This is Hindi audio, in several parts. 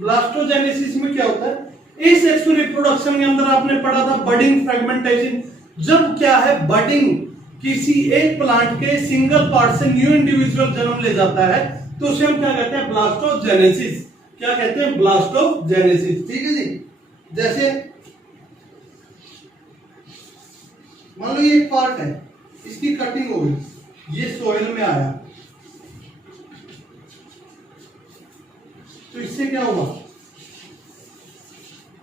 ब्लास्टोजेनेसिस में क्या होता है? एसेक्सुअल रिप्रोडक्शन के अंदर आपने पढ़ा था बडिंग फ्रेगमेंटेशन। जब क्या है बडिंग किसी एक प्लांट के सिंगल पार्ट से न्यू इंडिविजुअल जन्म ले जाता है तो उसे हम क्या कहते हैं? ब्लास्टोजेनेसिस। क्या कहते हैं? ब्लास्टोजेनेसिस। ठीक है जी। जैसे मान लो ये एक पार्ट है, इसकी कटिंग हो गई, ये सोइल में आया, तो इससे क्या हुआ?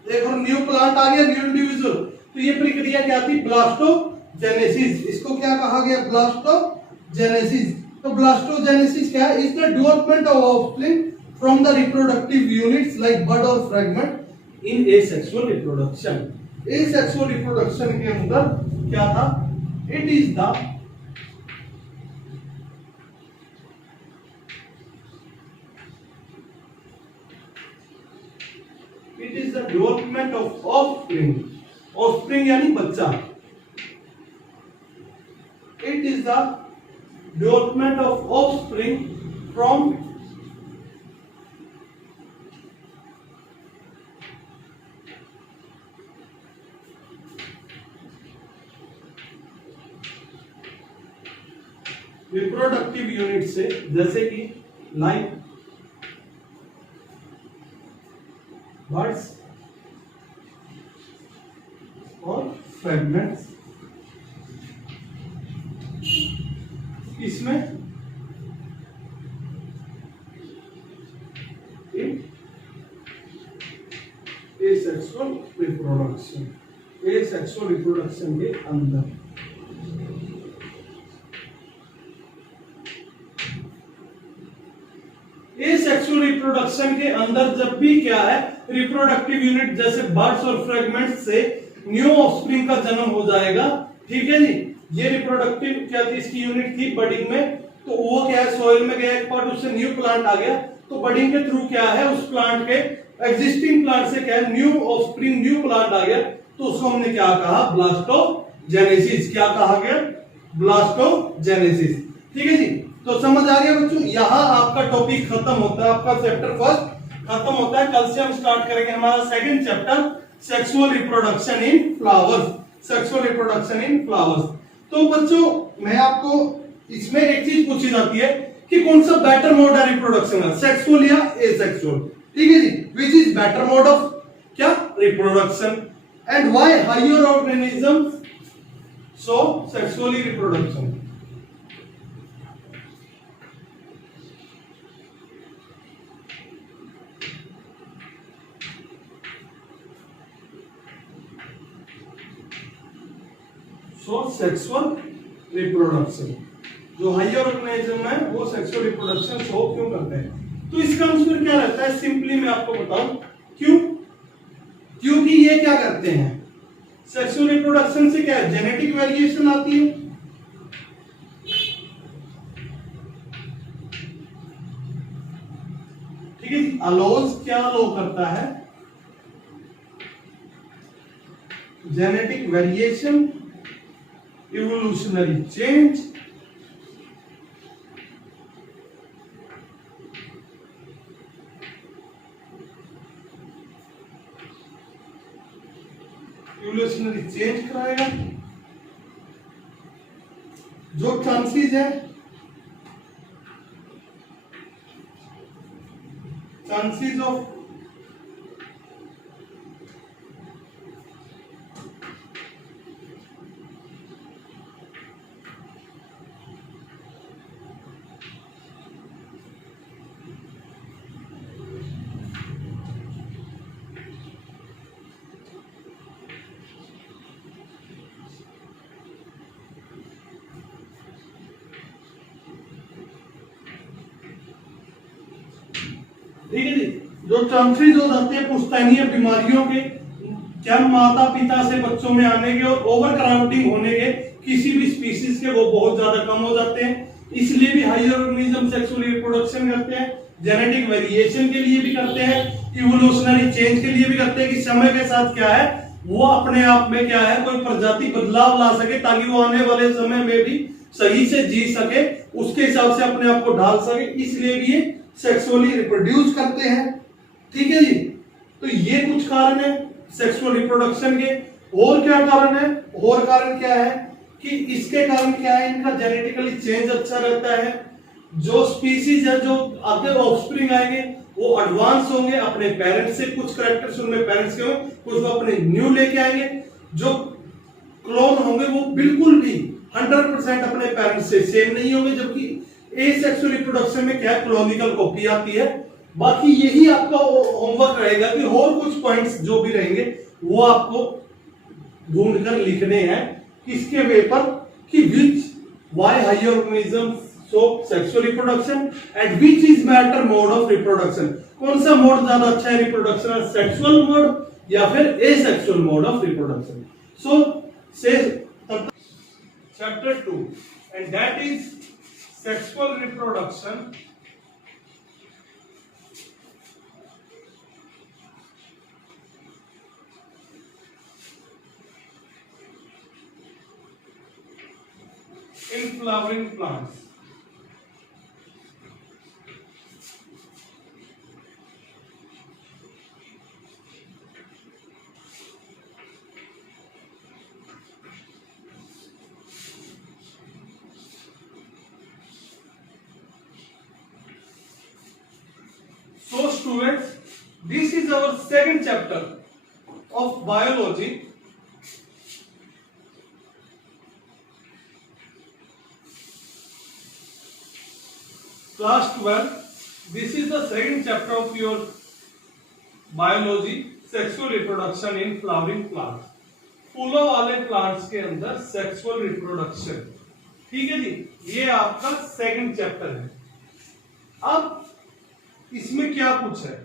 एक और न्यू प्लांट आ गया, न्यू इंडिविजुअल। तो ये प्रक्रिया क्या थी? ब्लास्टोजेनेसिस। इसको क्या कहा गया? ब्लास्टोजेनेसिस। तो ब्लास्टोजेनेसिस क्या है? Is the development of offspring from the reproductive units like bud और fragment in asexual reproduction. Asexual reproduction के अंदर क्या था? It is the development of offspring. Offspring यानी बच्चा। It is the development of offspring from reproductive unit से, जैसे कि लाइक बर्ड्स और फ्रेगमेंट्स। इसमें एसेक्सुअल रिप्रोडक्शन, एसेक्सुअल रिप्रोडक्शन के अंदर एसेक्सुअल रिप्रोडक्शन के अंदर जब भी क्या है रिप्रोडक्टिव यूनिट जैसे बर्ड्स और फ्रेगमेंट्स से न्यू ऑफस्प्रिंग का जन्म हो जाएगा। ठीक है जी। ये रिप्रोडक्टिव क्या थी? इसकी यूनिट थी बडिंग में। तो वो क्या है? सॉइल में गया एक पार्ट, उससे न्यू प्लांट आ गया। तो बडिंग के थ्रू क्या है? उस प्लांट के एग्जिस्टिंग प्लांट से क्या है? न्यू ऑफस्प्रिंग, न्यू प्लांट आ गया। तो उसको हमने क्या कहा? ब्लास्टोजेनेसिस। क्या कहा गया? ब्लास्टोजेनेसिस। ठीक है जी। तो समझ आ गया बच्चों? यहां आपका टॉपिक खत्म होता है, आपका चैप्टर फर्स्ट खत्म होता है। कल से हम स्टार्ट करेंगे हमारा सेकंड चैप्टर, सेक्सुअल रिप्रोडक्शन इन फ्लावर्स। सेक्सुअल रिप्रोडक्शन इन फ्लावर्स। तो बच्चों मैं आपको इसमें एक चीज पूछी जाती है कि कौन सा बेटर मोड है रिप्रोडक्शन का, सेक्सुअल या एसेक्सुअल? ठीक है जी। Which is better mode of क्या? Reproduction. And why higher organism show sexually reproduction? Sexual reproduction, जो हायर ऑर्गेनिज्म है वो सेक्सुअल रिप्रोडक्शन शो क्यों करते हैं? तो इसका आंसर क्या रहता है? सिंपली मैं आपको बताऊं क्यों। क्योंकि ये क्या करते हैं? सेक्सुअल रिप्रोडक्शन से क्या है? जेनेटिक वेरिएशन आती है। ठीक है। अलोज क्या अलो करता है? Genetic variation, evolutionary change, evolutionary change कराएगा। जो चांसेस है, चांसेस ऑफ ठीक है जी। जो चांसेस हो जाते हैं पुश्तैनीय बीमारियों के, क्या माता पिता से बच्चों में आने के और ओवर क्राउडिंग होने के किसी भी स्पीशीज के, वो बहुत ज्यादा कम हो जाते हैं। इसलिए भी हायर ऑर्गेनिज्म सेक्सुअल रिप्रोडक्शन करते हैं, जेनेटिक वेरिएशन के लिए भी करते हैं, इवोल्यूशनरी चेंज के लिए भी करते हैं कि समय के साथ क्या है वो अपने आप में क्या है कोई प्रजाति बदलाव ला सके ताकि वो आने वाले समय में भी सही से जी सके, उसके हिसाब से अपने आप को ढाल सके। इसलिए भी ये सेक्सुअली रिप्रोड्यूस करते हैं। ठीक है जी। तो ये कुछ कारण है सेक्सुअल रिप्रोडक्शन के। और क्या कारण है? और कारण क्या है कि इसके कारण क्या है, इनका जेनेटिकली चेंज अच्छा रहता है। जो स्पीसीज है, जो आगे ऑफस्प्रिंग आएंगे वो एडवांस होंगे अपने पेरेंट्स से, कुछ करेक्टर्स उनमें पेरेंट्स के होंगे, कुछ वो अपने न्यू लेके आएंगे। जो क्लोन होंगे वो बिल्कुल भी 100% अपने पेरेंट्स से सेम नहीं होंगे, जबकि एसेक्सुअल रिप्रोडक्शन में क्या क्लोनिकल कॉपी आती है। बाकी यही आपका होमवर्क रहेगा कि और कुछ पॉइंट्स जो भी रहेंगे वो आपको ढूंढकर लिखने हैं किसके वे पर, कि which why higher organism show sexual reproduction and which is better mode of reproduction. कौन सा मोड ज्यादा अच्छा है रिप्रोडक्शन, सेक्सुअल मोड या फिर एसेक्सुअल मोड ऑफ रिप्रोडक्शन। सो से chapter 2 and that is sexual reproduction in flowering plants. So students, this is our second chapter of biology. Class 12, this is the second chapter of your biology, sexual reproduction in flowering plants. फूलों वाले प्लांट्स के अंदर सेक्सुअल रिप्रोडक्शन। ठीक है जी, ये आपका सेकंड चैप्टर है। अब इसमें क्या कुछ है,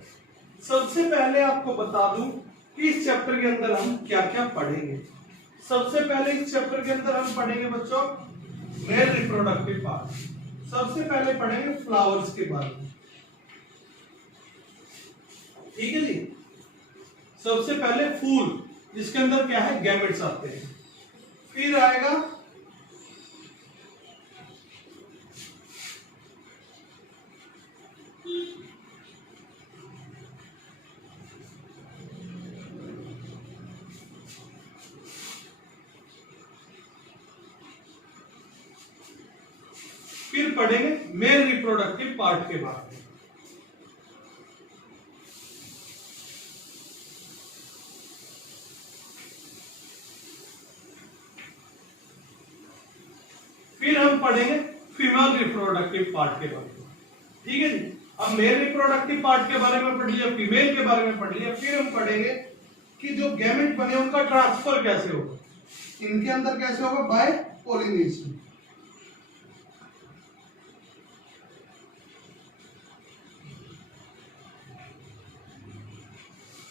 सबसे पहले आपको बता दूं कि इस चैप्टर के अंदर हम क्या क्या पढ़ेंगे। सबसे पहले इस चैप्टर के अंदर हम पढ़ेंगे बच्चों मेल रिप्रोडक्टिव पार्ट। सबसे पहले पढ़ेंगे फ्लावर्स के बारे में। ठीक है जी, सबसे पहले फूल जिसके अंदर क्या है गैमेट्स आते हैं, फिर आएगा फिर पढ़ेंगे मेल रिप्रोडक्टिव पार्ट के बारे में। फिर हम पढ़ेंगे फीमेल रिप्रोडक्टिव पार्ट के बारे में। ठीक है जी, अब मेल रिप्रोडक्टिव पार्ट के बारे में पढ़ लिया, फीमेल के बारे में पढ़ लिया, फिर हम पढ़ेंगे कि जो गैमेट बने उनका ट्रांसफर कैसे होगा, इनके अंदर कैसे होगा, बाय पॉलिनेशन।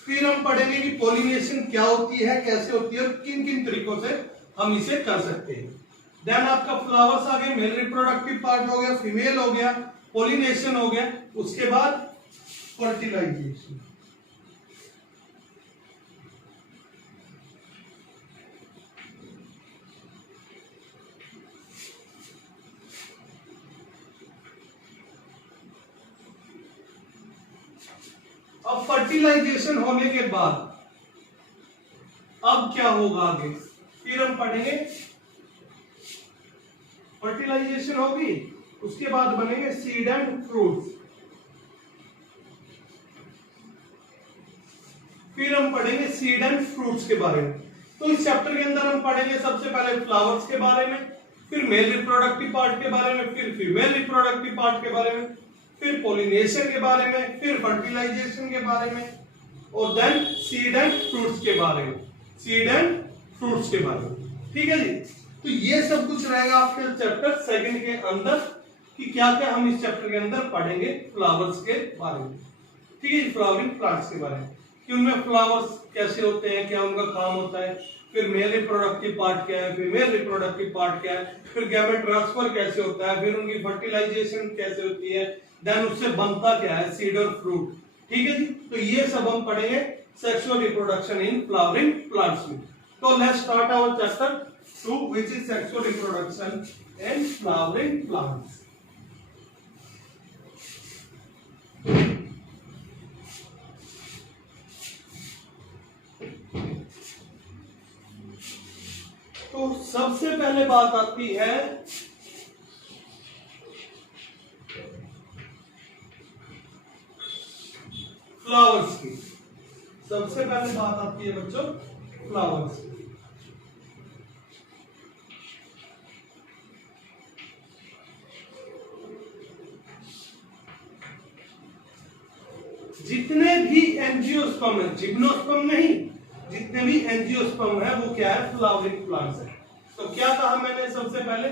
फिर हम पढ़ेंगे कि पॉलिनेशन क्या होती है, कैसे होती है और किन किन तरीकों से हम इसे कर सकते हैं। देन आपका फ्लावर्स आ गए, मेल रिप्रोडक्टिव पार्ट हो गया, फीमेल हो गया, पॉलिनेशन हो गया, उसके बाद फर्टिलाइजेशन। अब फर्टिलाइजेशन होने के बाद अब क्या होगा आगे, फिर हम पढ़ेंगे फर्टिलाइजेशन होगी, उसके बाद बनेंगे सीड एंड फ्रूट्स। फिर हम पढ़ेंगे सीड एंड फ्रूट्स के बारे में। तो इस चैप्टर के अंदर हम पढ़ेंगे सबसे पहले फ्लावर्स के बारे में, फिर मेल रिप्रोडक्टिव पार्ट के बारे में, फिर फीमेल रिप्रोडक्टिव पार्ट के बारे में, फिर पॉलिनेशन के बारे में, फिर फर्टिलाइजेशन के बारे में, और देन सीड एंड फ्रूट्स के बारे में, सीड एंड फ्रूट्स के बारे में। ठीक है जी, तो ये सब कुछ रहेगा आपके चैप्टर सेकंड के अंदर कि क्या क्या हम इस चैप्टर के अंदर पढ़ेंगे फ्लावर्स के बारे में। ठीक है, फ्लावरिंग प्लांट्स के बारे में कि उनमें फ्लावर्स कैसे होते हैं, क्या उनका काम होता है, फिर मेल रिप्रोडक्टिव पार्ट क्या है, फीमेल रिप्रोडक्टिव पार्ट क्या है, फिर गैमेट ट्रांसफर कैसे होता है, फिर उनकी फर्टिलाइजेशन कैसे होती है, देन उससे बनता क्या है सीड और फ्रूट। ठीक है जी, तो ये सब हम पढ़ेंगे sexual reproduction in flowering plants में। तो let's start our chapter 2 which is sexual reproduction in flowering plants. तो सबसे पहले बात आती है फ्लावर्स की। सबसे पहले बात आती है बच्चों फ्लावर्स की। जितने भी एंजियोस्पर्म है, जिम्नोस्पर्म नहीं, जितने भी एंजियोस्पर्म है वो क्या है, फ्लावरिंग प्लांट्स है। तो क्या कहा मैंने सबसे पहले,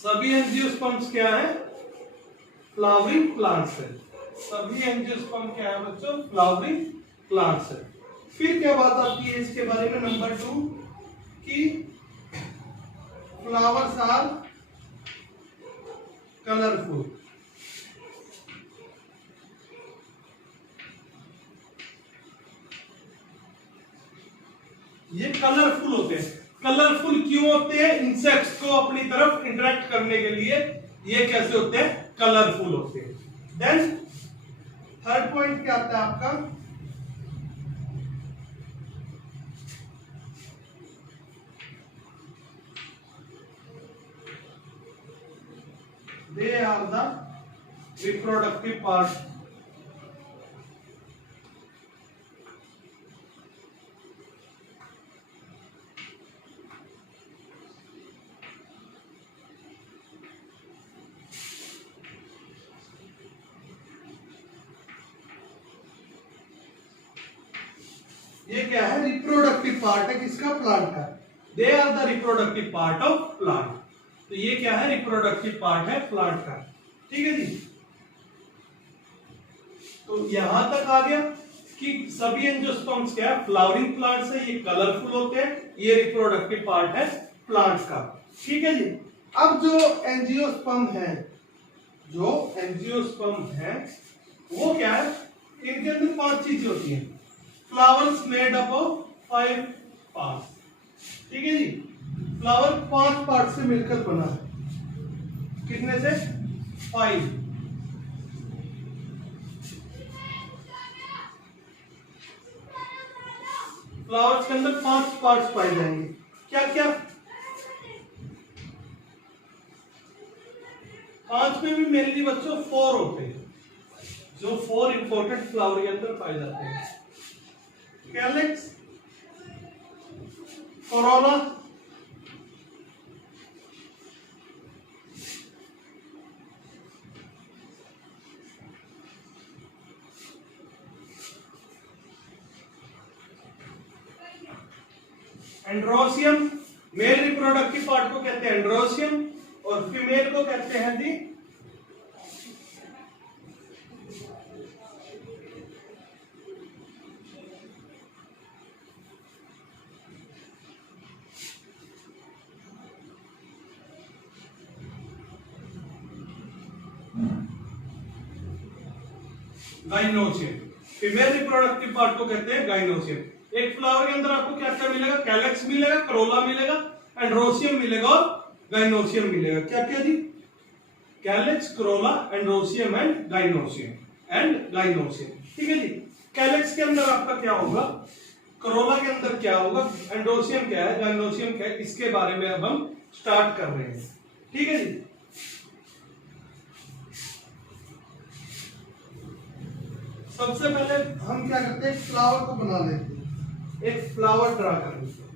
सभी एंजियोस्पर्म्स क्या है, फ्लावरिंग प्लांट्स है। सभी एंजियोस्पर्म क्या है बच्चों, फ्लावरिंग प्लांट्स है। फिर क्या बात आती है इसके बारे में, नंबर 2 कि फ्लावर्स आर कलरफुल। ये कलरफुल होते हैं। कलरफुल क्यों होते हैं, इंसेक्ट्स को अपनी तरफ इंटरेक्ट करने के लिए ये कैसे होते हैं, कलरफुल होते हैं। देन थर्ड पॉइंट क्या आता है आपका, they are the reproductive part. ये क्या है, रिप्रोडक्टिव पार्ट है किसका, प्लांट का। They are the reproductive part of plant. तो ये क्या है, रिप्रोडक्टिव पार्ट है प्लांट का। ठीक है जी। तो यहां तक आ गया कि सभी एंजियोस्पर्म्स क्या है, फ्लावरिंग प्लांट्स है, ये कलरफुल होते हैं, ये रिप्रोडक्टिव पार्ट है प्लांट्स का। ठीक है जी। अब जो एंजियोस्पर्म है, जो एंजियोस्पर्म है वो क्या है, इनके अंदर 5 चीजें होती हैं। Flowers made up of 5 parts. ठीक है जी। फ्लावर 5 पार्ट से मिलकर बना है, कितने से, 5। फ्लावर्स के अंदर 5 पार्ट्स पाए जाएंगे। क्या क्या, 5 में भी मेनली बच्चों 4 होते हैं, जो 4 इंपॉर्टेंट फ्लावर के अंदर पाए जाते हैं। Calyx, Corolla, androecium. Male reproductive part को कहते हैं एंड्रोसियम और फीमेल को कहते हैं जी गाइनोसियम। फीमेल रिप्रोडक्टिव पार्ट को कहते हैं गाइनोसियम। एक फ्लावर के अंदर आपको क्या क्या मिलेगा, कैलेक्स मिलेगा, करोला मिलेगा, एंड्रोसियम मिलेगा और गाइनोसियम मिलेगा। क्या क्या जी, calyx, corolla, androecium and gynoecium. ठीक है जी। कैलेक्स के अंदर आपका क्या होगा, करोला के अंदर क्या होगा, एंड्रोसियम क्या है, गाइनोसियम क्या है, इसके बारे में अब हम स्टार्ट कर रहे हैं। ठीक है जी। सबसे पहले हम क्या करते हैं, फ्लावर को बना लेते हैं, एक फ्लावर ड्रा कर लेते हैं।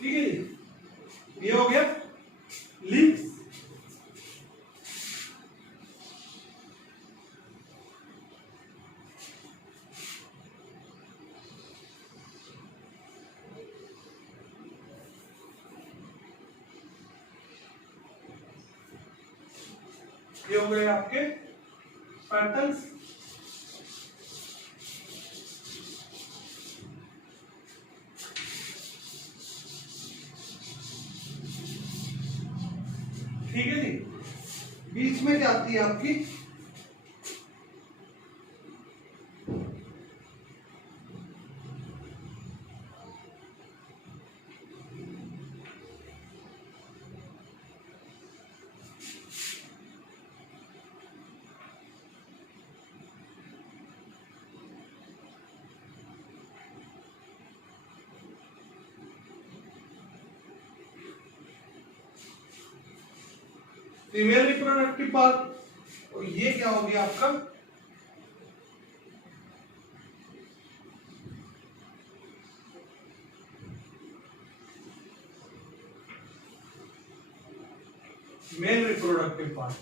ठीक है जी। ये हो गया लीव्स। ये हो गए आपके पेटल्स। ठीक है जी। बीच में क्या आती है आपकी फीमेल रिप्रोडक्टिव पार्ट। और ये क्या हो गया आपका मेल रिप्रोडक्टिव पार्ट।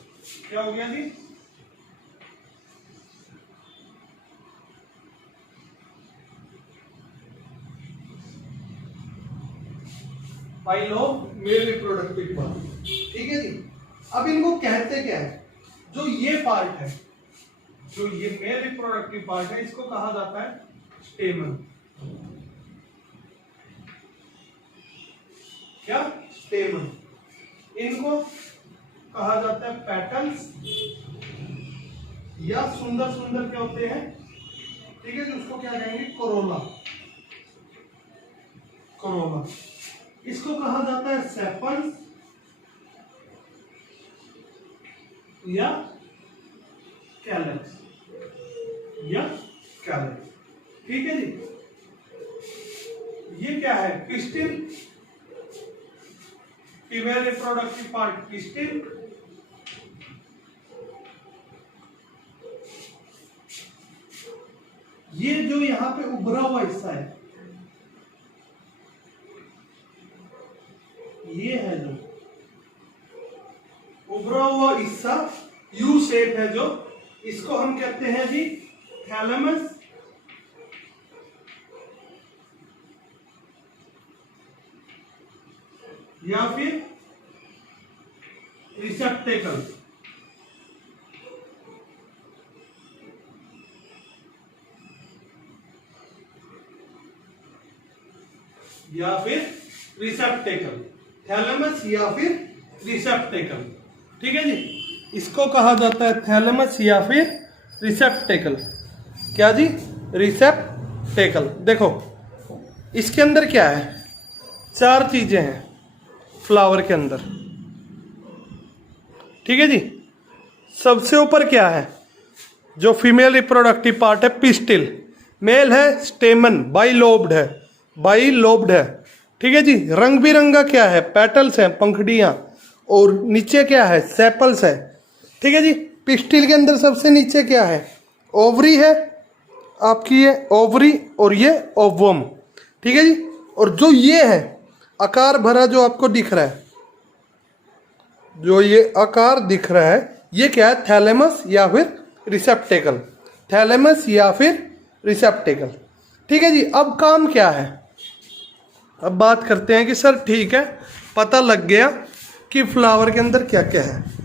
क्या हो गया जी? पाइलोब मेल रिप्रोडक्टिव पार्ट। ठीक है जी। अब इनको कहते क्या है? जो ये पार्ट है, जो ये मेल रिप्रोडक्टिव पार्ट है, इसको कहा जाता है स्टेमन। क्या? स्टेमन। इनको कहा जाता है पेटल्स, या सुंदर सुंदर क्या होते हैं, ठीक है जी, उसको क्या कहेंगे? कोरोला। कोरोला। इसको कहा जाता है सेपल्स या कैलक्स, या कैलक्स। ठीक है जी। ये क्या है? Pistil, female reproductive part pistil. ये जो यहां पे उभरा हुआ हिस्सा है, ये है जो उभरा हुआ हिस्सा, यू शेप है जो, इसको हम कहते हैं जी थैलेमस, या फिर रिसेप्टेकल। या फिर रिसेप्टेकल, थैलेमस या फिर रिसेप्टेकल। ठीक है जी। इसको कहा जाता है थैलेमस या फिर रिसेप्टेकल। क्या जी? रिसेप्टेकल। देखो इसके अंदर क्या है? 4 चीजें हैं फ्लावर के अंदर। ठीक है जी। सबसे ऊपर क्या है? जो फीमेल रिप्रोडक्टिव पार्ट है पिस्टिल, मेल है स्टेमन, बाइलोब्ड है, बाइलोब्ड है। ठीक है जी। रंग बिरंगा क्या है? पेटल्स हैं, पंखुड़ियां, और नीचे क्या है? सेपल्स है। ठीक है जी। पिस्टिल के अंदर सबसे नीचे क्या है? ओवरी है आपकी, ये ओवरी, और ये ओवम। ठीक है जी। और जो ये है आकार भरा जो आपको दिख रहा है, जो ये आकार दिख रहा है, ये क्या है? थैलेमस या फिर रिसेप्टेकल। थैलेमस या फिर रिसेप्टेकल। ठीक है जी। अब काम क्या है? अब बात करते हैं कि सर ठीक है, पता लग गया कि फ्लावर के अंदर क्या क्या है।